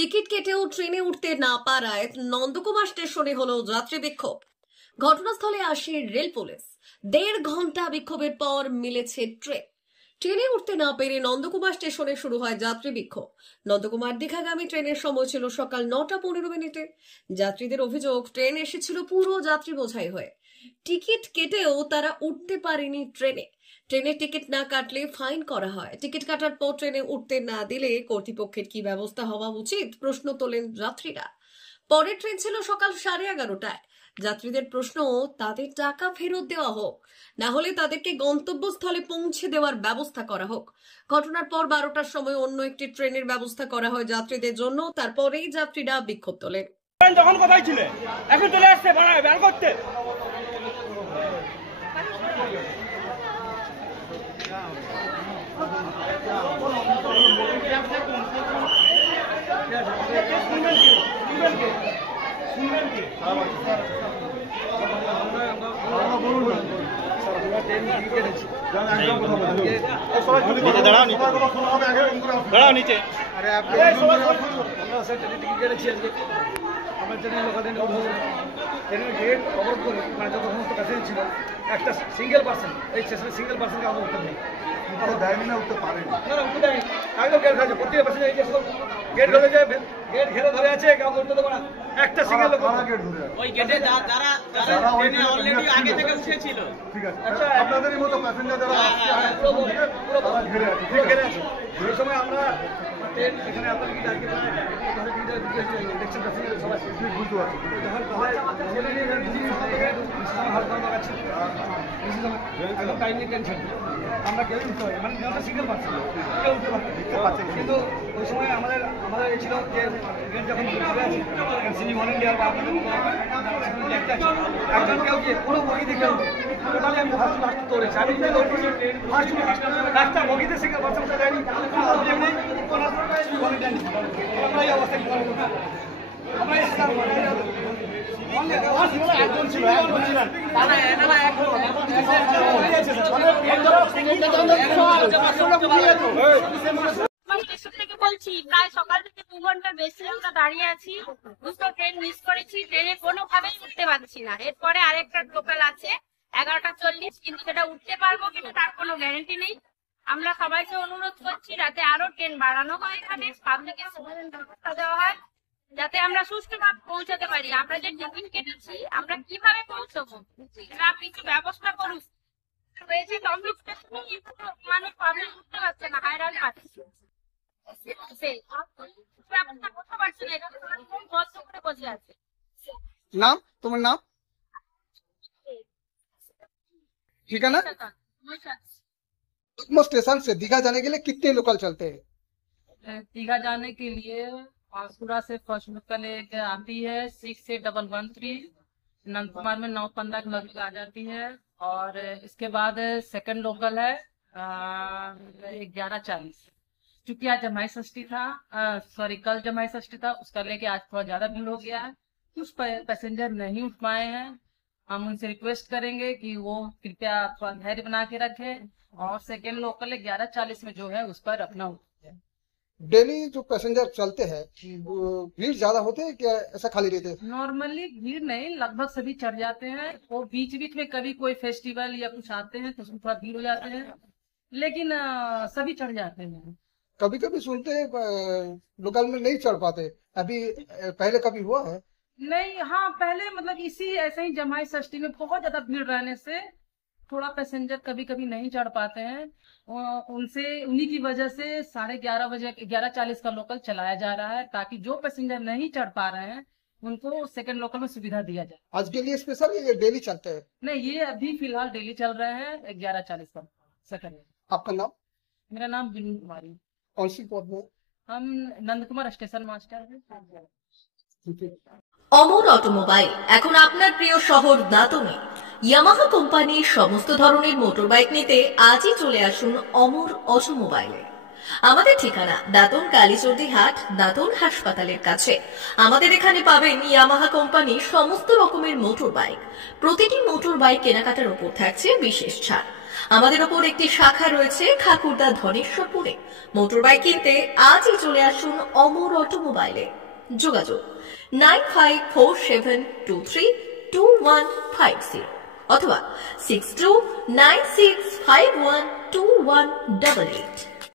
Ticket কেটেও ট্রেনে উঠতে না পারায় নন্দকুমার স্টেশনে হলো যাত্রী বিক্ষোভ। ঘটনাস্থলে আসে রেল পুলিশ। 1.5 ঘন্টা বিক্ষোভের পর মিলেছে ট্রেনে উঠতে না পেরে নন্দকুমার স্টেশনে শুরু হয় যাত্রী বিক্ষোভ। নন্দকুমার দীঘাগামী ট্রেনের সময় ছিল সকাল 9টা 15 মিনিটে। যাত্রীদের অভিযোগ, ট্রেন এসেছিল পুরো যাত্রী বোঝাই হয়ে। টিকিট কেটেও তারা উঠতে পারেনি ট্রেনের টিকিট না কাটলে ফাইন করা হয়। টিকিট কাটার পর ট্রেনে উঠতে না দিলে কর্তৃপক্ষের কি ব্যবস্থা হওয়া উচিত, প্রশ্ন তোলেন যাত্রীরা। পরের ট্রেন ছিল সকাল 11:30টায়। যাত্রীদের প্রশ্ন, তাদের টাকা ফেরত দেওয়া হোক, না হলে তাদেরকে গন্তব্যস্থলে পৌঁছে দেওয়ার ব্যবস্থা করা হোক। ঘটনার পর 12টার সময় অন্য একটি ট্রেনের ব্যবস্থা করা হয় যাত্রীদের জন্য। তারপরেই যাত্রীরা বিক্ষোভ তোলেন। যখন কোথায় ছিলে, এখন চলে আসছে বের করতে। দাঁড়াও নিচে। আমার ট্রেনের লোকাল ট্রেনের গেট কভার করে মানে যত সমস্ত প্যাসেঞ্জার ছিল, একটা সিঙ্গেল পার্সন এই স্টেশনে সিঙ্গেল পার্সনকে আমরা উঠতে নেই, দেয়নি না, উঠতে পারেনি, না উঠতে দেয়নি। একদম গেট ধরেছে, প্রত্যেকটা প্যাসেঞ্জার গেট ধরে যায়, গেট ঘেরে ধরে আছে, কাউকে উঠতে দেবো না। একটা সিঙ্গেল লোক গেট ধরে ওই গেটে যারা ট্রেনে অলরেডি আগে থেকে উঠেছিল, ঠিক আছে, আচ্ছা আপনাদেরই মতো প্যাসেঞ্জার যারা পুরো ঘেরে আছে, পুরো ঘেরে আছে। এই সময় আমরা এখানে আপনার কি আজকে দেখছেন প্যাসেঞ্জার সবাই বুঝতে পারছি, যখন আমরা কেউ উঠতে পারি, মানে আমরা সিঙ্গেল পাচ্ছি, কেউ উঠতে পারছি। কিন্তু ওই সময় আমাদের ছিল যে যখন চলে আসি সিনি অল ইন্ডিয়ার বা একজন কেউ গিয়ে কোনো বগিতে কেউ টোটালি আমি ফার্স্ট দৌড়েছি, আমি রাস্তা বগিতে সিঙ্গেল পাচ্ছি দেয়নি, আমরা এই অবস্থা কি করবো, আমরা বলছি প্রায় সকাল থেকে 2 ঘন্টার বেশি আমরা দাঁড়িয়ে আছি, দুটো ট্রেন মিস করেছি, ট্রেনে কোনোভাবেই উঠতে পারছি না। এরপরে আরেকটা লোকাল আছে 11:40, কিন্তু সেটা উঠতে পারবো কিন্তু তার কোনো গ্যারান্টি নেই। আমরা সবাইকে অনুরোধ করছি যাতে আরো ট্রেন বাড়ানো হয়, এখানে পাবলিকের ব্যবস্থা দেওয়া হয় যাতে আমরা সুষ্ঠুভাবে পৌঁছাতে পারি। আমরা যে টিকিট কেটেছি আমরা কিভাবে পৌঁছবো, কিছু ব্যবস্থা করুন। হয়েছে টমলিক স্টেশনে মানুষ পাবলিক উঠতে পারছে না, হায়রান পাচ্ছে, ব্যবস্থা করতে পারছে না, এটা বন্ধ করে বসে আছে। नाम तुम्हारा नाम ठीक है ना? स्टेशन से दीघा जाने के लिए कितने लोकल चलते हैं? दीघा जाने के लिए पांसकुरा से फर्स्ट लोकल एक आती है 68113, नंदकुमार में 9:15 की लोकल आ जाती है, और इसके बाद सेकंड लोकल है 11:40। क्योंकि आज जमाई षष्ठी था, कल जमाई षष्ठी था, उसका लेके आज थोड़ा ज्यादा भीड़ हो गया है, कुछ पैसेंजर नहीं उठ पाए हैं। हम उनसे रिक्वेस्ट करेंगे कि वो कृपया थोड़ा धैर्य बना के रखें, और सेकेंड लोकल 11:40 में जो है उस पर अपना डेली जो पैसेंजर चलते हैं भीड़ ज्यादा होते हैं क्या, ऐसा खाली रहते हैं? नॉर्मली भीड़ नहीं, लगभग सभी चढ़ जाते हैं। वो बीच बीच में कभी कोई फेस्टिवल या कुछ आते हैं तो उसमें थोड़ा भीड़ हो जाते हैं, लेकिन सभी चढ़ जाते हैं। कभी कभी सुनते हैं लोकल में नहीं चढ़ पाते, अभी पहले कभी हुआ है? नहीं, हाँ पहले मतलब इसी ऐसे ही जमाई षष्ठी में बहुत ज्यादा भीड़ रहने से थोड़ा पैसेंजर कभी कभी नहीं चढ़ पाते हैं, उन्हीं की वजह से 11:30 बजे 11:40 का लोकल चलाया जा रहा है, ताकि जो पैसेंजर नहीं चढ़ पा रहे हैं उनको सेकंड लोकल में सुविधा दिया जाए। आज के लिए स्पेशल ये डेली चलते हैं? नहीं, ये अभी फिलहाल डेली चल रहे हैं 11:40 का सेकंड। आपका नाम? मेरा नाम बिनू कुमारी। कौन सी पद में? हम नंदकुमार स्टेशन मास्टर हैं। অমর অটোমোবাইল এখন আপনার প্রিয় শহর দাঁতনে। ইয়ামাহা কোম্পানির সমস্ত ধরনের মোটরবাইক নিতে আজই চলে আসুন অমর অটোমোবাইলে। আমাদের ঠিকানা দাঁতন কালীচর্দি হাট, দাঁতন হাসপাতালের কাছে। আমাদের এখানে পাবেন ইয়ামাহা কোম্পানির সমস্ত রকমের মোটর বাইক। প্রতিটি মোটর বাইক কেনাকাটার উপর থাকছে বিশেষ ছাড়। আমাদের ওপর একটি শাখা রয়েছে খাকুড়দা ধনেশ্বরপুরে। মোটর বাইক কিনতে আজই চলে আসুন অমর অটোমোবাইলে। যোগাযোগ 9547232150 অথবা 6296512188।